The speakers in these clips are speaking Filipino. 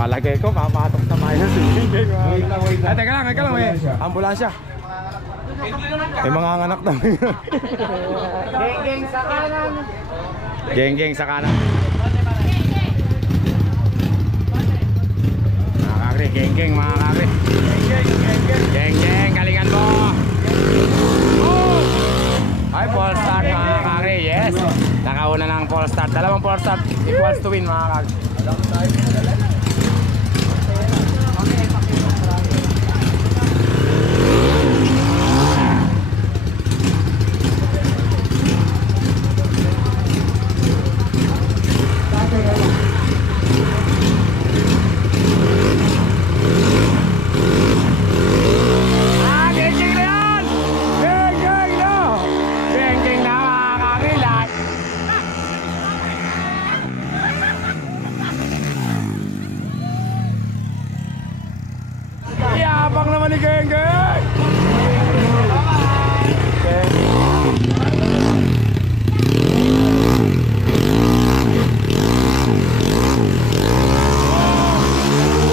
Palagay ko, papatok na tayo sa geng-geng. Ay, teka lang, may ambulansya. May mga anak na. Geng-geng sa kanan. Geng-geng sa kanan. Mga kakri, geng-geng mga kakri. Geng-geng, galingan mo. Ay, fall start mga kakri, yes. Nakauna ng fall start. Dalawang fall start equals to win mga kakri. Yabang naman ni Geng-geng.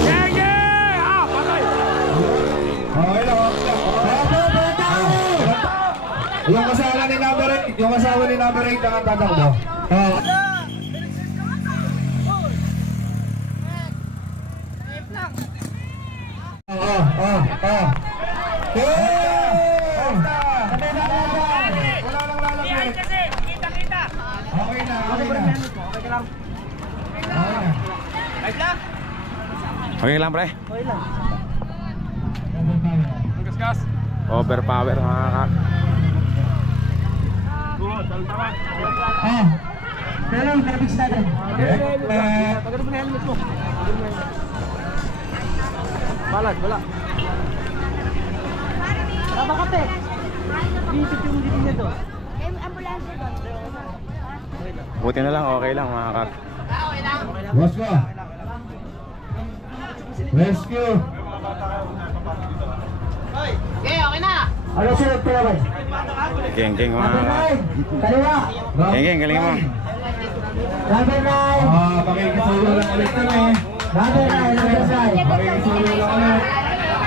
Geng-geng! Ah, patay! Okay lang. Yung kasama ni number 8, yung kasama ni number 8 ang tatakbo. Okay na. Okay lang pre. Gas. Overpower mga kakri. Pero yung graphics natin. Pagano mo na helmet mo? Balag, wala. Tama ka te. Visit yung dito niya doon. Ambulansya doon. Buti na lang, okay lang mga kakri. Boss ko. Rescue. Okay na. Ano sunod ko naman? Geng-geng mga kakri. Kaliwa. Geng-geng, galingan mo. Number 9. Pakikisulo lang ulit kami. Number 9, number 9. Pakikisulo lang ulit.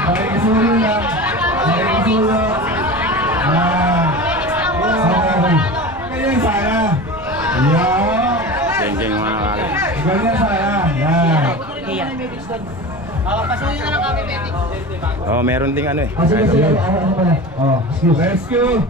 Pakikisulo lang. Pakikisulo. Ganyan sana. Yan. Geng-geng mga kakri. Ganyan sana. Yan. Pasunin na lang kami, Betty. Oh, meron ding ano eh. Sige, sige. Ano pala? Rescue.